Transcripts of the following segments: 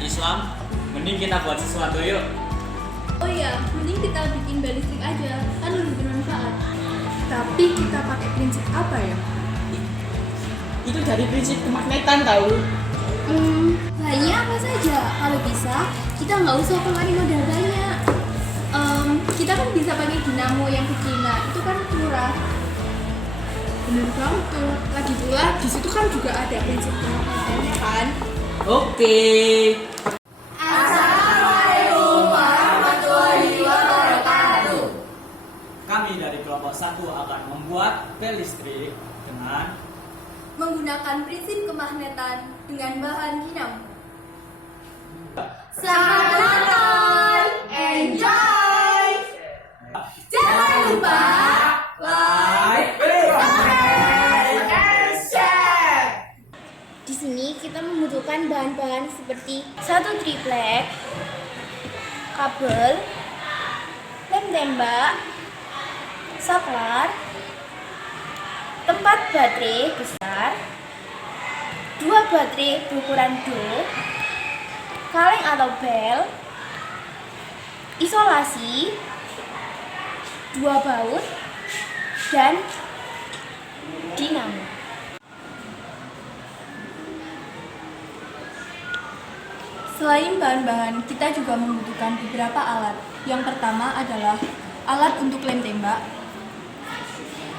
Islam, mending kita buat sesuatu yuk. Oh iya, mending kita bikin bel listrik aja, kan lebih bermanfaat. Tapi kita pakai prinsip apa ya? Itu dari prinsip kemagnetan tahu. Bahannya apa saja? Kalau bisa, kita nggak usah keluarin modal banyak. Kita kan bisa pakai dinamo yang kecil, nah itu kan murah. Bener banget tuh. Lagi pula di situ kan juga ada prinsip kemagnetannya kan. Oke. Kami dari kelompok 1 akan membuat bel listrik dengan Menggunakan prinsip kemagnetan dengan bahan dinamo. Selamat nonton, enjoy. Jangan lupa like, comment, and share. Di sini kita membutuhkan bahan-bahan seperti 1 triplek, kabel, lem tembak, saklar, tempat baterai besar, 2 baterai berukuran do, kaleng atau bel, isolasi, 2 baut, dan dinamo. Selain bahan-bahan, kita juga membutuhkan beberapa alat. Yang pertama adalah alat untuk lem tembak.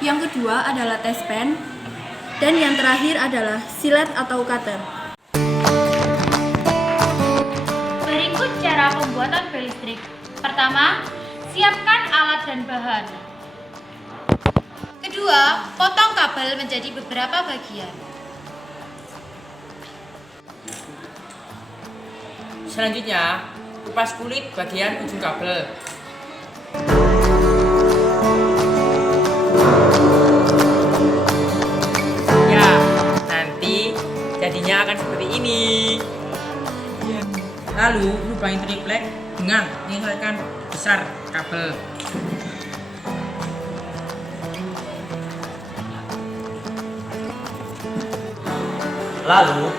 Yang kedua adalah test pen. Dan yang terakhir adalah silet atau cutter. Berikut cara pembuatan bel listrik. Pertama, siapkan alat dan bahan. Kedua, potong kabel menjadi beberapa bagian. Selanjutnya, kupas kulit bagian ujung kabel. Ya, nanti jadinya akan seperti ini. Lalu, lubangi triplek dengan menyesuaikan besar kabel. lalu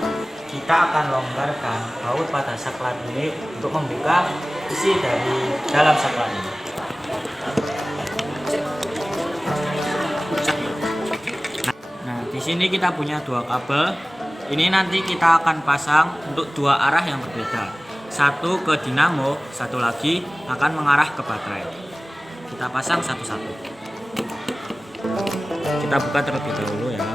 kita akan longgarkan baut pada saklar ini untuk membuka isi dari dalam saklar ini. Nah, di sini kita punya 2 kabel. Ini nanti kita akan pasang untuk 2 arah yang berbeda. Satu ke dinamo, satu lagi akan mengarah ke baterai. Kita pasang satu-satu. Kita buka terlebih dahulu ya.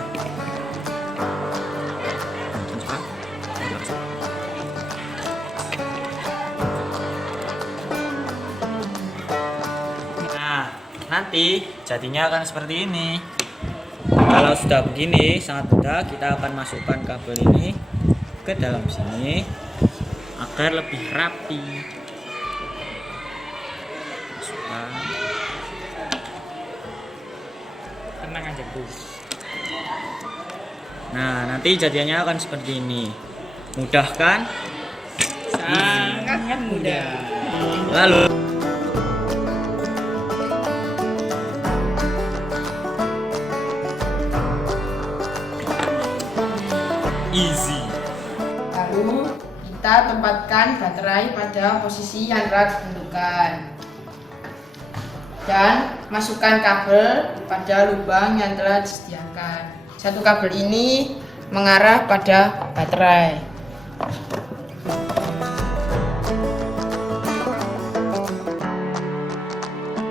Nah, nanti jadinya akan seperti ini. Kalau sudah begini sangat mudah, kita akan masukkan kabel ini ke dalam sini agar lebih rapi. Masukkan. Tenang aja, Gus. Nah, nanti jadinya akan seperti ini. Mudah kan? Sangat mudah. Lalu easy. Lalu kita tempatkan baterai pada posisi yang telah ditentukan. Dan masukkan kabel pada lubang yang telah disediakan. Satu kabel ini mengarah pada baterai.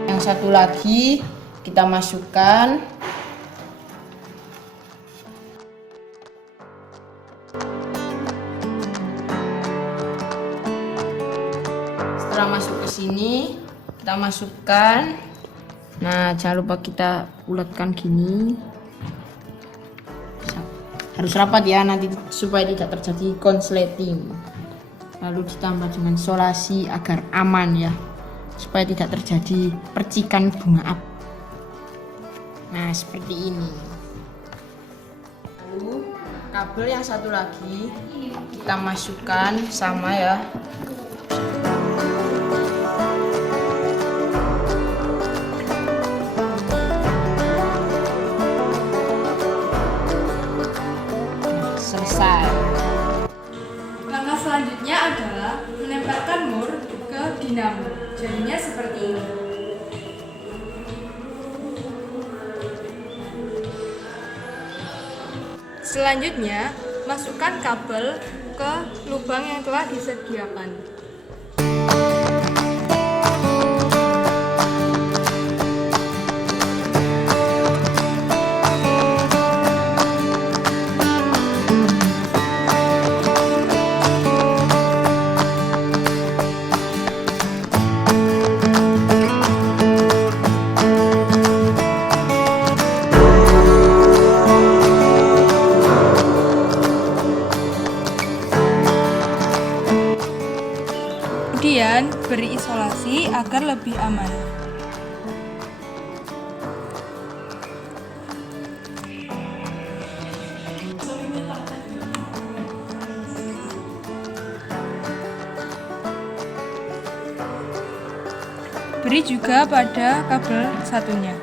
Yang satu lagi kita masukkan setelah masuk ke sini kita masukkan. Nah, jangan lupa kita ulatkan gini. Harus rapat ya nanti supaya tidak terjadi konsleting. Lalu ditambah dengan solasi agar aman ya, supaya tidak terjadi percikan bunga api. Nah, seperti ini. Lalu kabel yang satu lagi kita masukkan sama ya. Langkah selanjutnya adalah menempelkan mur ke dinamo. Jadinya seperti ini. Selanjutnya, masukkan kabel ke lubang yang telah disediakan. Kemudian, beri isolasi agar lebih aman. Beri juga pada kabel satunya.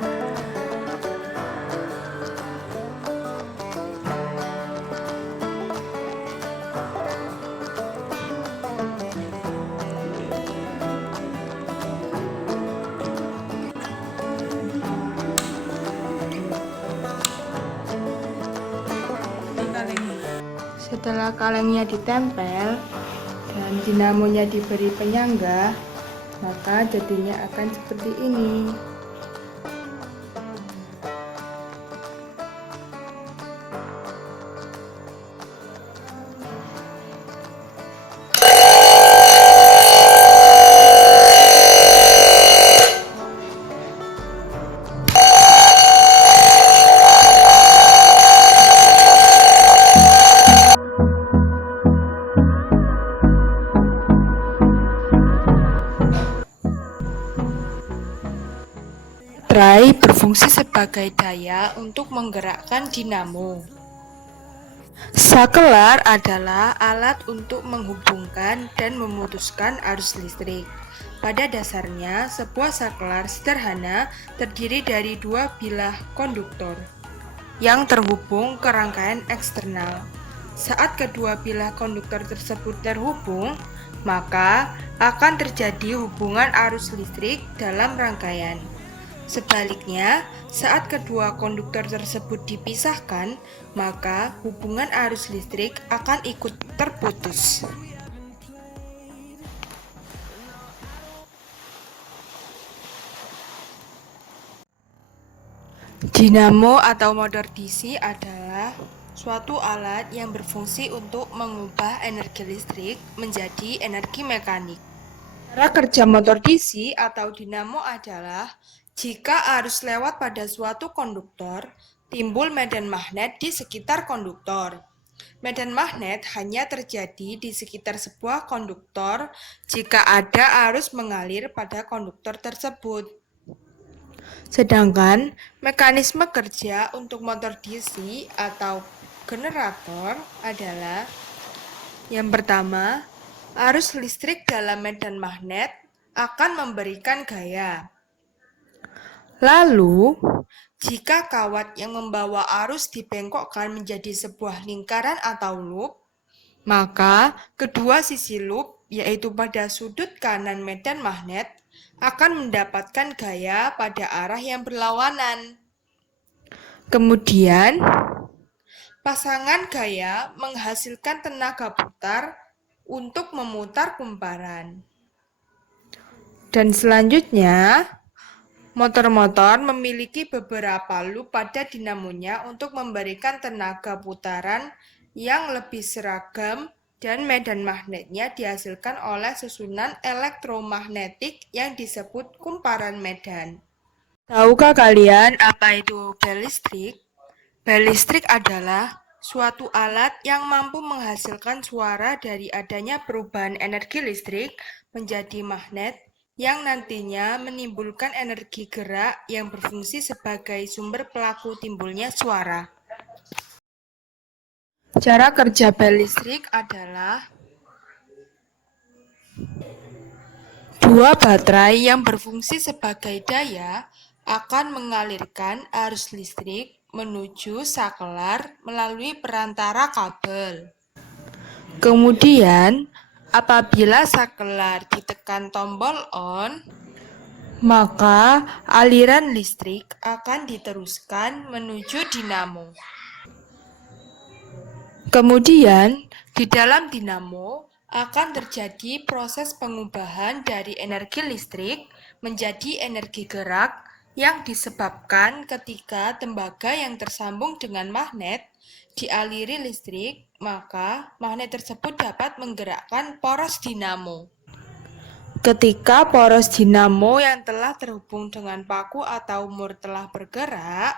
Setelah kalengnya ditempel dan dinamonya diberi penyangga, maka jadinya akan seperti ini. Baterai berfungsi sebagai daya untuk menggerakkan dinamo. Sakelar adalah alat untuk menghubungkan dan memutuskan arus listrik. Pada dasarnya, sebuah sakelar sederhana terdiri dari dua bilah konduktor yang terhubung ke rangkaian eksternal. Saat kedua bilah konduktor tersebut terhubung, maka akan terjadi hubungan arus listrik dalam rangkaian. Sebaliknya, saat kedua konduktor tersebut dipisahkan, maka hubungan arus listrik akan ikut terputus. Dinamo atau motor DC adalah suatu alat yang berfungsi untuk mengubah energi listrik menjadi energi mekanik. Cara kerja motor DC atau dinamo adalah jika arus lewat pada suatu konduktor, timbul medan magnet di sekitar konduktor. Medan magnet hanya terjadi di sekitar sebuah konduktor jika ada arus mengalir pada konduktor tersebut. Sedangkan mekanisme kerja untuk motor DC atau generator adalah yang pertama, arus listrik dalam medan magnet akan memberikan gaya. Lalu, jika kawat yang membawa arus dibengkokkan menjadi sebuah lingkaran atau loop, maka kedua sisi loop, yaitu pada sudut kanan medan magnet, akan mendapatkan gaya pada arah yang berlawanan. Kemudian, pasangan gaya menghasilkan tenaga putar untuk memutar kumparan. Dan selanjutnya, motor-motor memiliki beberapa loop pada dinamonya untuk memberikan tenaga putaran yang lebih seragam dan medan magnetnya dihasilkan oleh susunan elektromagnetik yang disebut kumparan medan. Tahukah kalian apa itu bel listrik? Bel listrik adalah suatu alat yang mampu menghasilkan suara dari adanya perubahan energi listrik menjadi magnet yang nantinya menimbulkan energi gerak yang berfungsi sebagai sumber pelaku timbulnya suara. Cara kerja bel listrik adalah dua baterai yang berfungsi sebagai daya akan mengalirkan arus listrik menuju sakelar melalui perantara kabel. Kemudian, Apabila saklar ditekan tombol on, maka aliran listrik akan diteruskan menuju dinamo. Kemudian, di dalam dinamo akan terjadi proses pengubahan dari energi listrik menjadi energi gerak yang disebabkan ketika tembaga yang tersambung dengan magnet dialiri listrik, maka magnet tersebut dapat menggerakkan poros dinamo. Ketika poros dinamo yang telah terhubung dengan paku atau mur telah bergerak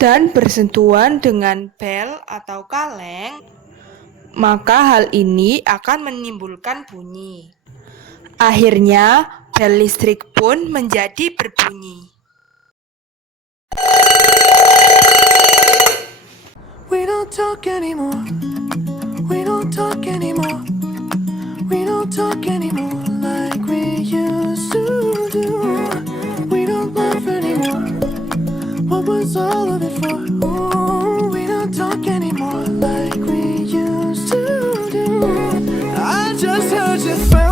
dan bersentuhan dengan bel atau kaleng, maka hal ini akan menimbulkan bunyi. Akhirnya, bel listrik pun menjadi berbunyi. We don't talk anymore. We don't talk anymore. We don't talk anymore like we used to do. We don't laugh anymore. What was all of it for? Ooh, we don't talk anymore like we used to do. I just heard you found